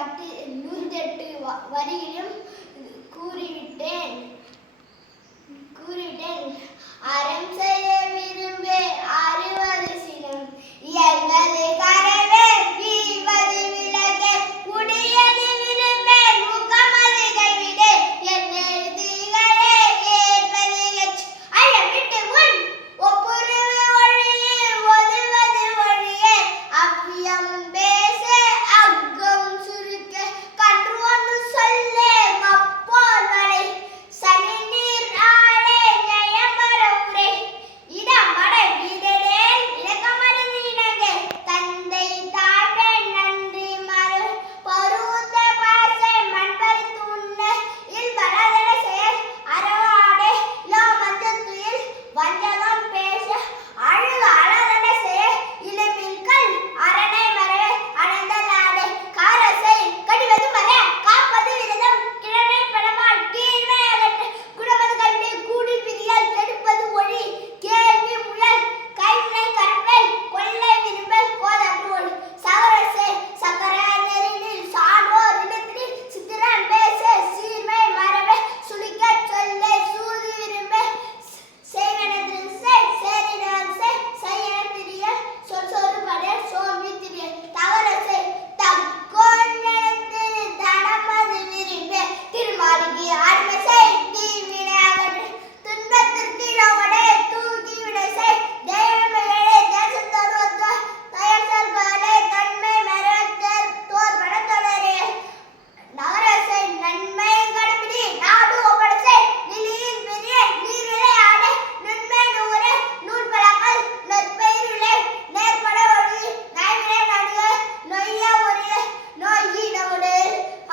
108 வரியிலும் கூறிவிட்டேன். அறம் செய்ய விரும்பே அறிவது சினம், இயல்வது கரவே வீழ்வது விலகே, உடையது விரும்பே ஊக்கமது கைவிடே, என்னெழுதிகளே ஏற்பது எச் அழவிட்டு முன் ஒப்புருவு ஒழியில் ஒதுவது ஒழியே, அவ்வியம் பேச அக்கம் சுருக்க கன்று ஒன்று சொல்லே மப்போர் வளை சனி நீர் ஆளே நயம்பர உரை இடம்பட வீடேன் இலக்கமருந்து இணங்கே தந்தை தாழே நன்றி மறு பருத்த பாசை மண்பறித்து உண்ண இல் பலதன செயல் அறவாடே இலோ மஞ்சள் துயில் வஞ்சகம் பேச அழுக அழதன செயல் இளமின்கள் அரணை மரவே அணைந்தல் ஆடை காரசை கடிவது மர காப்பது விரதம் கிழமை படமால் கீழ்மை அகற்ற குணமது கைவிடை கூடி பிரியால் கெடுப்பது ஒளி கேள்வி முயல் கைவினை கற்பை கொள்ளை விரும்பல் கோதன்று ஒளி சவரசை சக்கர நெறினில் சான்றோர் இடத்தில் சித்திரம் பேச சீர்மை மரபை சுளிக்க சொல்லை சூது விரும்ப செய்வனது சேரினர் செய்யன திரிய சொற்சொரு பட சோம்பி திரிய தவரசை தக்கோஞனத்தில் தனமது விரும்ப திருமாலிக்கு அடிமை செய் தீவினை அகற்று துன்பத்திற்கு இளவடை தூக்கி விடை செய் தெய்வமையை தேசத்தொரு தயர் சொல்களை தன்மை மரத்தர் தோற்பட தொடரே நகரசை நன்மை கடுப்பிடி நாடு ஒப்படசை நிலையின் பெரிய நீர்விளை ஆடை நன்மை நூறு நூற்பழங்கள் நற்பயிரிலை நேர்பட ஒளி நைவினை நடுக நொய்ய ஒரிய நோயினோடு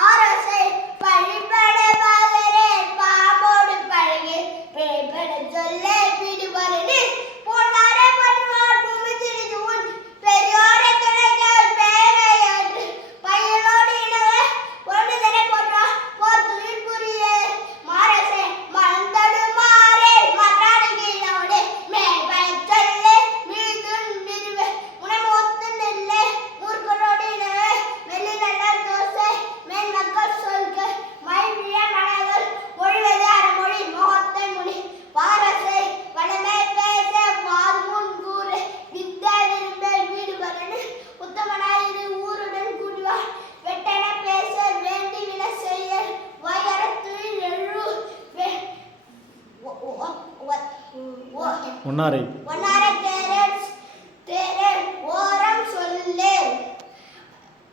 ஆரசை பழிபட பாகரே பாம்போடு பழகி பிழைபட சொல்லே பிடிவரணி போனாரே பண்ணுவார் பூமி திரிந்து உன் பெரியோரை துணைகள் பேரையாற்று பையனோடு இணங்க பொண்ணுதனை போற்றார் போர் துயில் புரிய மாரசை மறந்தடு மாறே மற்றாடுக்கு இனோடு மேற்பய சொல்லே மீதுன் விரிவு உணமொத்து நெல்லே மூர்க்கனோடு இணங்க மெல்லி நல்ல தோசை மேல் மக்கள் சொல்க மைவிய மனைகள் மொழிவது அறமொழி முகத்தை முனி பாரசை வளமை பேச வாதுமுன் கூறு வித்த விரும்பல் வீடு வரனு உத்தமனாயிரு ஊருடன் கூடிவார் வெட்டன பேச வேண்டி வின செய்ய வயரத்துயில் எழு ஒன்னாரை ஒன்னாரை தேரல் ஓரம் சொல்லே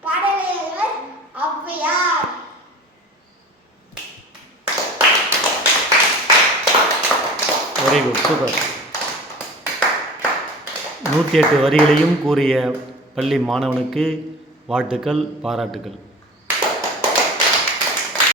பாடலையவர் ஔவையார். Very good, super. 108 வரிகளையும் கூறிய பள்ளி மாணவனுக்கு வாழ்த்துக்கள், பாராட்டுக்கள்.